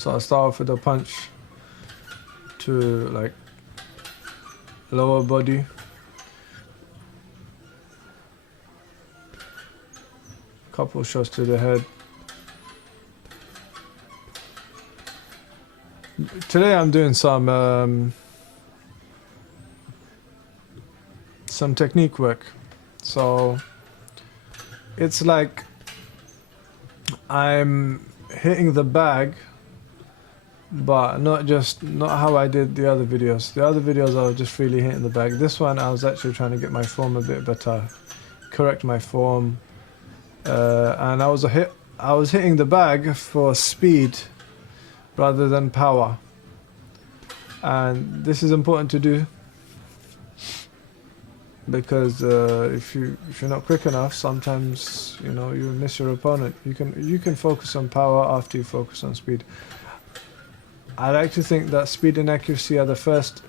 So I start off with a punch to like lower body. Couple shots to the head. Today I'm doing some technique work. So it's like I'm hitting the bag, but not how I did the other videos. The other videos I was just freely hitting the bag. This one I was actually trying to get my form a bit better, correct my form, and I was hitting the bag for speed rather than power. And this is important to do because if you're not quick enough, sometimes you miss your opponent. You can focus on power after you focus on speed. I like to think that speed and accuracy are the first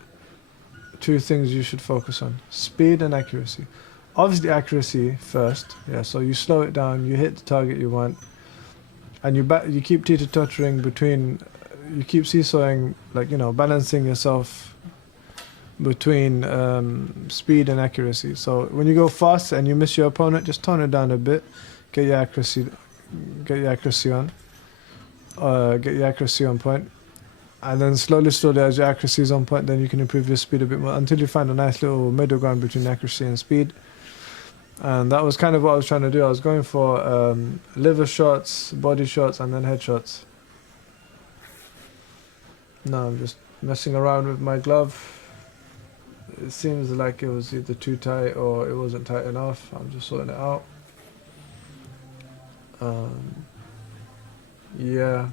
two things you should focus on. Speed and accuracy. Obviously accuracy first, yeah, so you slow it down, you hit the target you want, and you keep teeter-tottering between, you keep seesawing, like, balancing yourself between speed and accuracy. So when you go fast and you miss your opponent, just tone it down a bit, get your accuracy on point. And then slowly as your accuracy is on point, then you can improve your speed a bit more until you find a nice little middle ground between accuracy and speed. And that was kind of what I was trying to do. I was going for liver shots, body shots, and then head shots. Now I'm just messing around with my glove. It seems like it was either too tight or it wasn't tight enough. I'm just sorting it out. Yeah.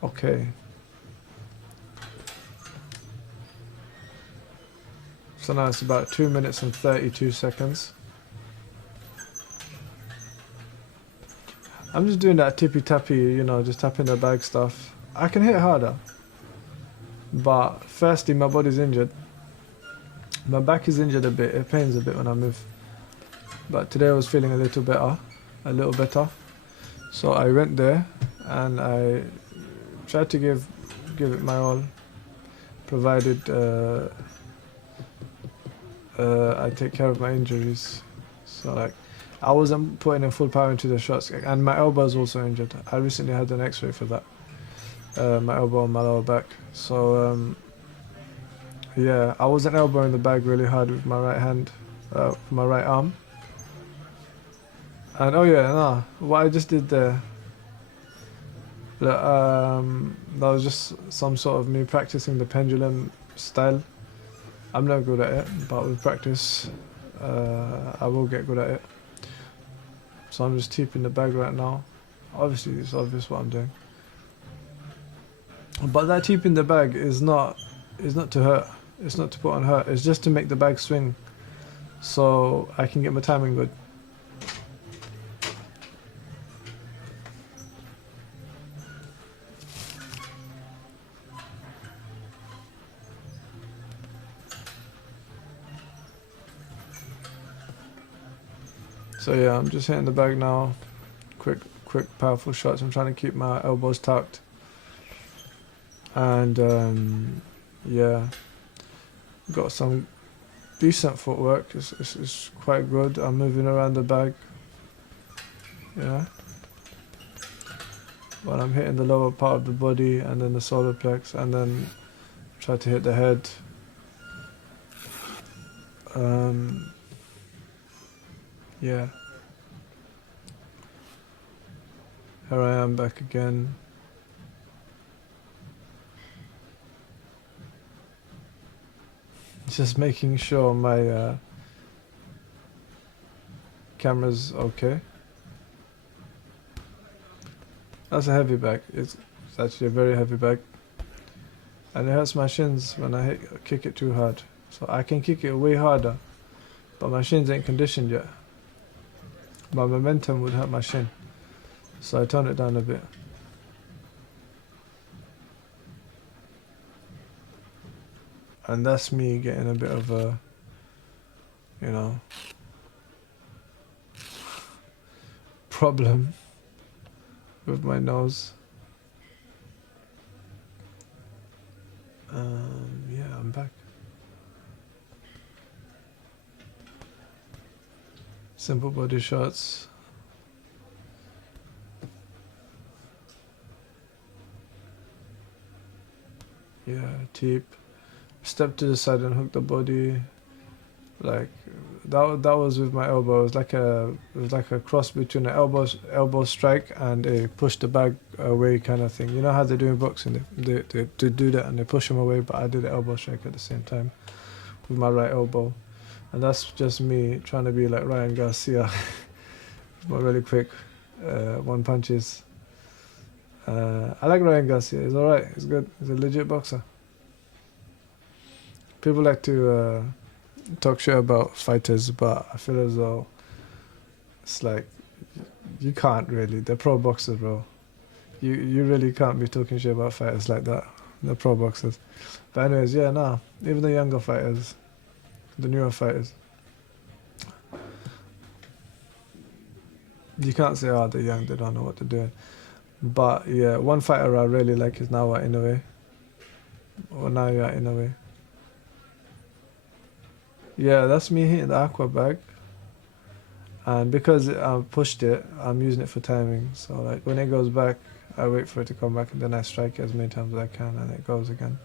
Okay. So now it's about 2 minutes and 32 seconds. I'm just doing that tippy-tappy, just tapping the bag stuff. I can hit harder. But firstly, my body's injured. My back is injured a bit. It pains a bit when I move. But today I was feeling a little better. So I went there and I tried to give it my all, provided I take care of my injuries. So like, I wasn't putting in full power into the shots, and my elbow is also injured. I recently had an X-ray for that, my elbow and my lower back. So yeah, I wasn't elbowing the bag really hard with my right hand, my right arm. And oh yeah, no, what I just did there, that was just some sort of me practicing the pendulum style. I'm not good at it, but with practice, I will get good at it. So I'm just tipping the bag right now. Obviously, it's obvious what I'm doing. But that tipping the bag is not to hurt. It's not to put on hurt. It's just to make the bag swing, so I can get my timing good. So yeah, I'm just hitting the bag now. Quick, powerful shots. I'm trying to keep my elbows tucked. And yeah, got some decent footwork. It's quite good. I'm moving around the bag. Yeah. But I'm hitting the lower part of the body and then the solar plex, and then try to hit the head. Yeah. Here I am back again. Just making sure my camera's okay. That's a heavy bag. It's actually a very heavy bag. And it hurts my shins when I kick it too hard. So I can kick it way harder, but my shins ain't conditioned yet. My momentum would hurt my shin, so I tone it down a bit. And that's me getting a bit of a, you know, problem with my nose. Yeah, I'm back. Simple body shots. Yeah, teep. Step to the side and hook the body. Like that was with my elbow. It was like a cross between an elbow strike and a push the bag away kind of thing. You know how they do in boxing? They do that and they push them away, but I did the elbow strike at the same time with my right elbow. And that's just me trying to be like Ryan Garcia. But really quick one punches. I like Ryan Garcia. He's alright. He's good. He's a legit boxer. People like to talk shit about fighters, but I feel as though it's like you can't really. They're pro boxers, bro. You really can't be talking shit about fighters like that. They're pro boxers. But anyways, yeah, nah. Even the younger fighters, the newer fighters, you can't say, oh, they're young, they don't know what they're doing. But yeah, one fighter I really like is Nawa Inoue. Or Naya Inoue. Yeah, that's me hitting the aqua bag. And because I pushed it, I'm using it for timing. So like when it goes back, I wait for it to come back and then I strike it as many times as I can and it goes again.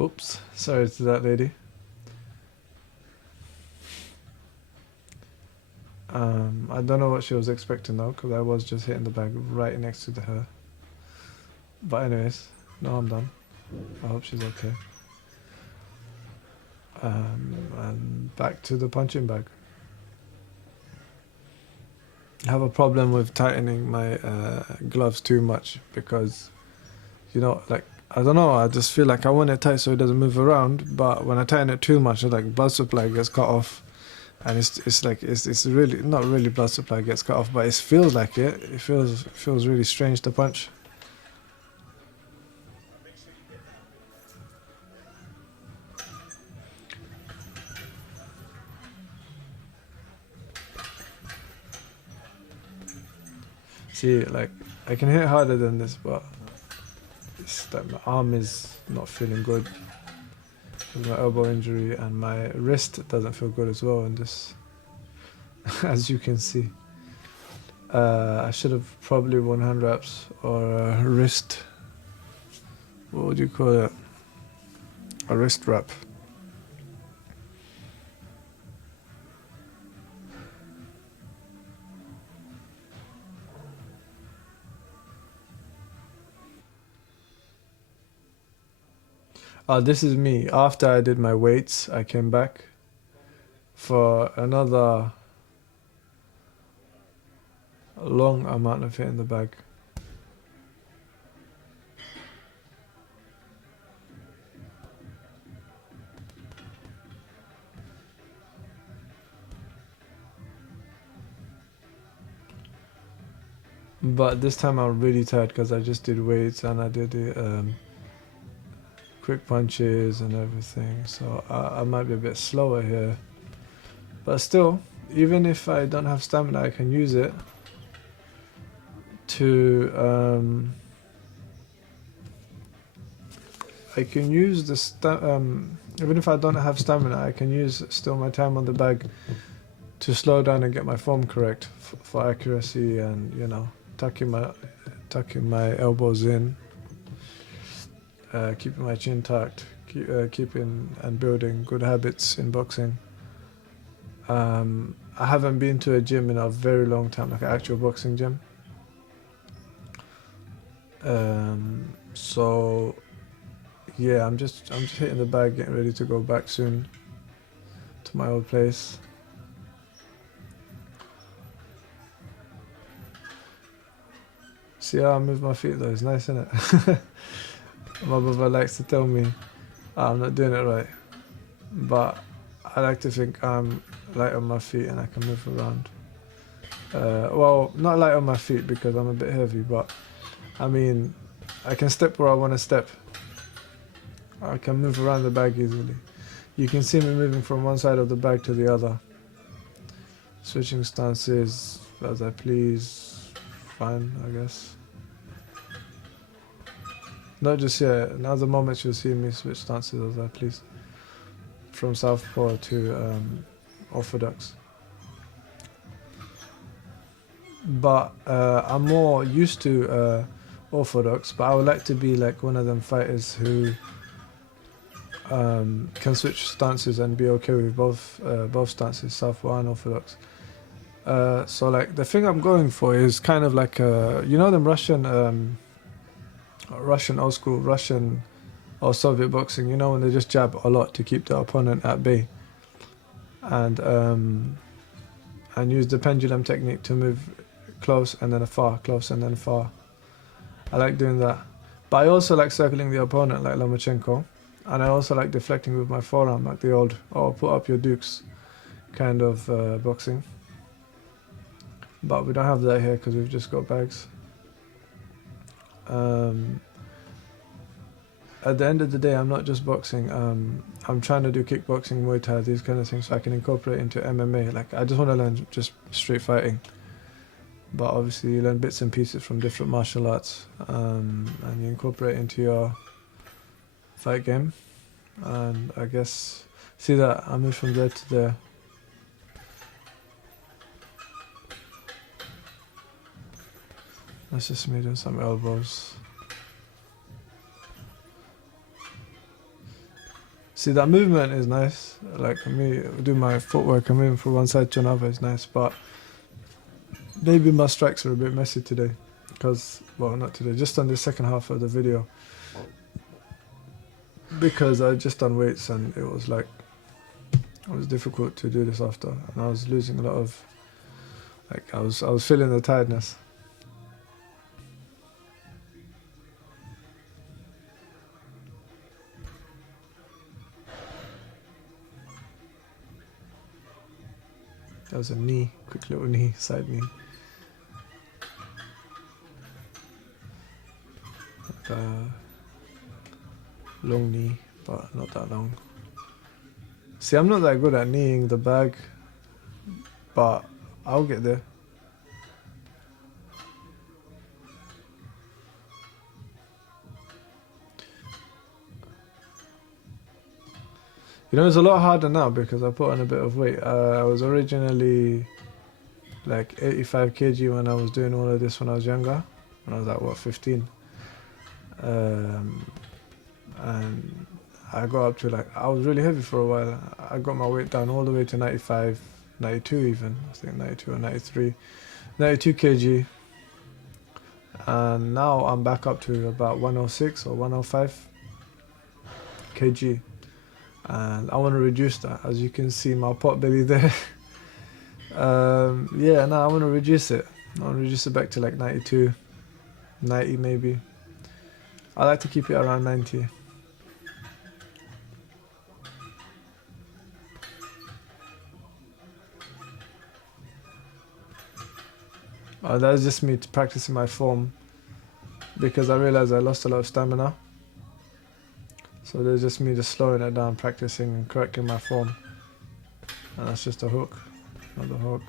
Oops, sorry to that lady. I don't know what she was expecting though, because I was just hitting the bag right next to her. But anyways, no, I'm done. I hope she's okay. And back to the punching bag. I have a problem with tightening my gloves too much because, you know, like, I don't know, I just feel like I want it tight so it doesn't move around, but when I tighten it too much, like blood supply gets cut off. And it's really not really blood supply gets cut off, but it feels like it. It feels really strange to punch. See, like I can hit harder than this, but it's that my arm is not feeling good with my elbow injury, and my wrist doesn't feel good as well in this, as you can see. I should have probably 100 reps or a wrist. What would you call it? A wrist wrap. This is me. After I did my weights, I came back for another long amount of hit in the bag. But this time I'm really tired because I just did weights and I did the quick punches and everything, so I might be a bit slower here. But still, even if I don't have stamina, I can use it to I can use the even if I don't have stamina, I can use still my time on the bag to slow down and get my form correct for accuracy, and you know, tucking my elbows in, keeping my chin tucked, keeping and building good habits in boxing. I haven't been to a gym in a very long time, like an actual boxing gym. So yeah, I'm just hitting the bag, getting ready to go back soon to my old place. See how I move my feet though, it's nice, isn't it? My brother likes to tell me I'm not doing it right, but I like to think I'm light on my feet and I can move around. Well, not light on my feet because I'm a bit heavy, but I mean, I can step where I want to step. I can move around the bag easily. You can see me moving from one side of the bag to the other. Switching stances as I please. Fine, I guess. Not just yet. In other moments you'll see me switch stances as I please. From southpaw to orthodox. But I'm more used to orthodox, but I would like to be like one of them fighters who can switch stances and be okay with both stances, southpaw and orthodox. So like the thing I'm going for is kind of like you know them Russian old school Russian or Soviet boxing, you know, when they just jab a lot to keep the opponent at bay, and use the pendulum technique to move close and then far, close and then far. I like doing that, but I also like circling the opponent like Lomachenko, and I also like deflecting with my forearm like the old put up your dukes kind of boxing. But we don't have that here because we've just got bags. At the end of the day, I'm not just boxing. I'm trying to do kickboxing, Muay Thai, these kind of things, so I can incorporate into MMA. Like I just want to learn just street fighting. But obviously, you learn bits and pieces from different martial arts, and you incorporate into your fight game. And I guess see that I moved from there to there. That's just me doing some elbows. See, that movement is nice. Like me do my footwork and moving from one side to another is nice, but maybe my strikes are a bit messy today. Because, well, not today, just on the second half of the video. Because I just done weights and it was like, it was difficult to do this after. And I was losing a lot of, like, I was feeling the tiredness. That was a knee, quick little knee, side knee. Like long knee, but not that long. See, I'm not that good at kneeing the bag, but I'll get there. You know, it's a lot harder now because I put on a bit of weight. I was originally like 85 kg when I was doing all of this when I was younger. When I was like, what, 15? And I got up to like, I was really heavy for a while. I got my weight down all the way to 95, 92 even. I think 92 or 93. 92 kg. And now I'm back up to about 106 or 105 kg. And I want to reduce that. As you can see my pot belly there. Yeah, no, I want to reduce it. I want to reduce it back to like 92, 90 maybe. I like to keep it around 90. That's just me practicing my form because I realized I lost a lot of stamina. So there's just me just slowing it down, practicing and correcting my form. And that's just a hook, not the hook.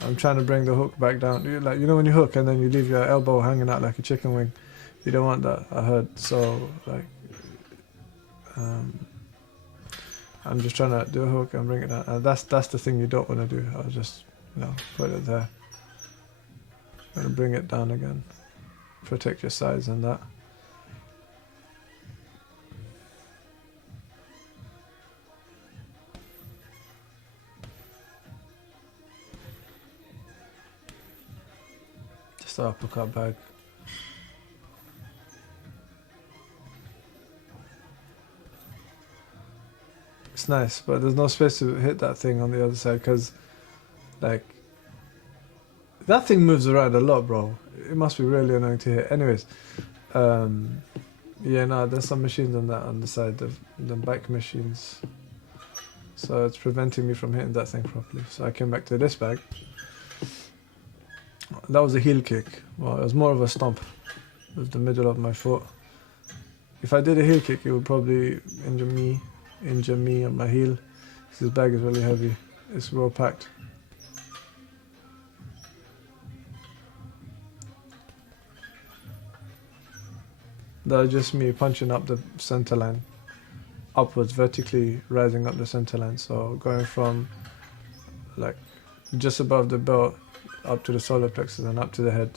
I'm trying to bring the hook back down. Like, you know when you hook and then you leave your elbow hanging out like a chicken wing? You don't want that, I heard. So like, I'm just trying to do a hook and bring it down. And that's the thing you don't want to do. I'll just, you know, put it there. And bring it down again. Protect your sides and that. Just uppercut back. It's nice, but there's no space to hit that thing on the other side because, like, that thing moves around a lot, bro. It must be really annoying to hit. Anyways, yeah, no, there's some machines on that on the side, the bike machines. So it's preventing me from hitting that thing properly. So I came back to this bag. That was a heel kick. Well, it was more of a stomp with the middle of my foot. If I did a heel kick, it would probably injure me on my heel. This bag is really heavy. It's well packed. That's just me punching up the center line, upwards, vertically rising up the center line. So going from like just above the belt up to the solar plexus and up to the head.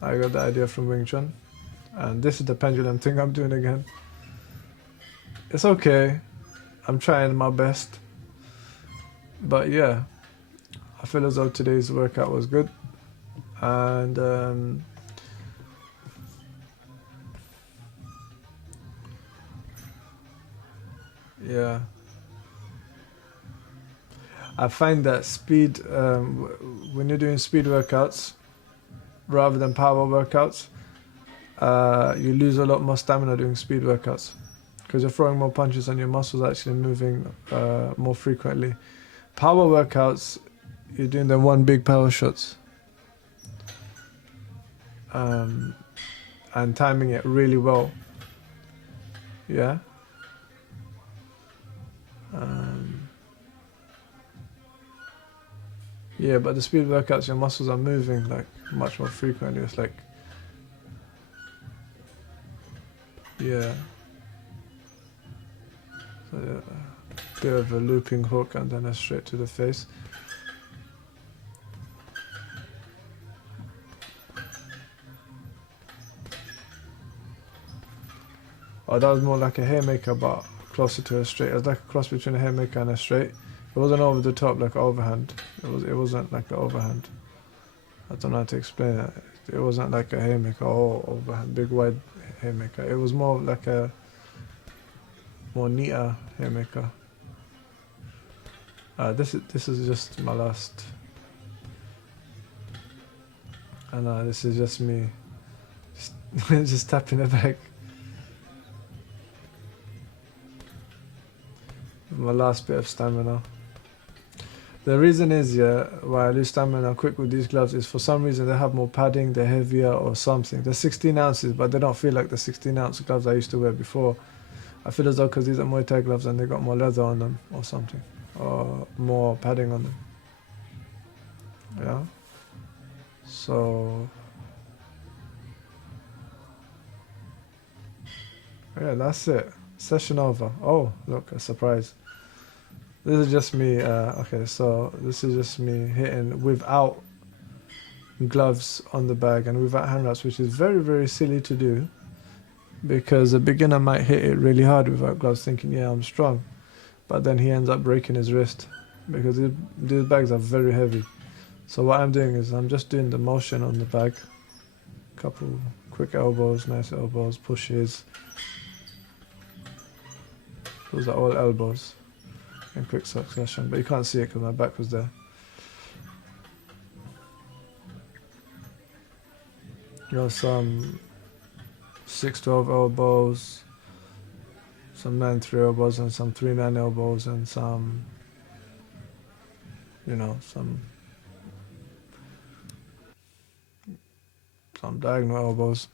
I got the idea from Wing Chun. And this is the pendulum thing I'm doing again. It's okay. I'm trying my best. But yeah, I feel as though today's workout was good. And yeah, I find that speed, when you're doing speed workouts rather than power workouts, you lose a lot more stamina doing speed workouts because you're throwing more punches and your muscles actually moving more frequently. Power workouts, you're doing the one big power shots and timing it really well. Yeah. Yeah, but the speed workouts, your muscles are moving like much more frequently. It's like, yeah. So, yeah, bit of a looping hook and then a straight to the face. Oh, that was more like a haymaker, but closer to a straight. It was like a cross between a haymaker and a straight. It wasn't over the top like overhand. It wasn't like an overhand. I don't know how to explain it. It wasn't like a haymaker or overhand, big wide haymaker. It was more like a more neater haymaker. This is just my last. And this is just me, just tapping it back. My last bit of stamina. The reason is, yeah, why I lose stamina quick with these gloves is for some reason they have more padding, they're heavier or something. They're 16 ounces, but they don't feel like the 16 ounce gloves I used to wear before. I feel as though because these are Muay Thai gloves and they got more leather on them or something, or more padding on them. Yeah. So yeah, that's it. Session over. Oh, look, a surprise. This is just me, okay, so this is just me hitting without gloves on the bag and without hand wraps, which is very, very silly to do because a beginner might hit it really hard without gloves thinking, yeah, I'm strong. But then he ends up breaking his wrist because these bags are very heavy. So what I'm doing is I'm just doing the motion on the bag. Couple quick elbows, nice elbows, pushes. Those are all elbows in quick succession, but you can't see it because my back was there. You know, some 6-12 elbows, some 9-3 elbows, and some 3-9 elbows, and some, you know, some diagonal elbows.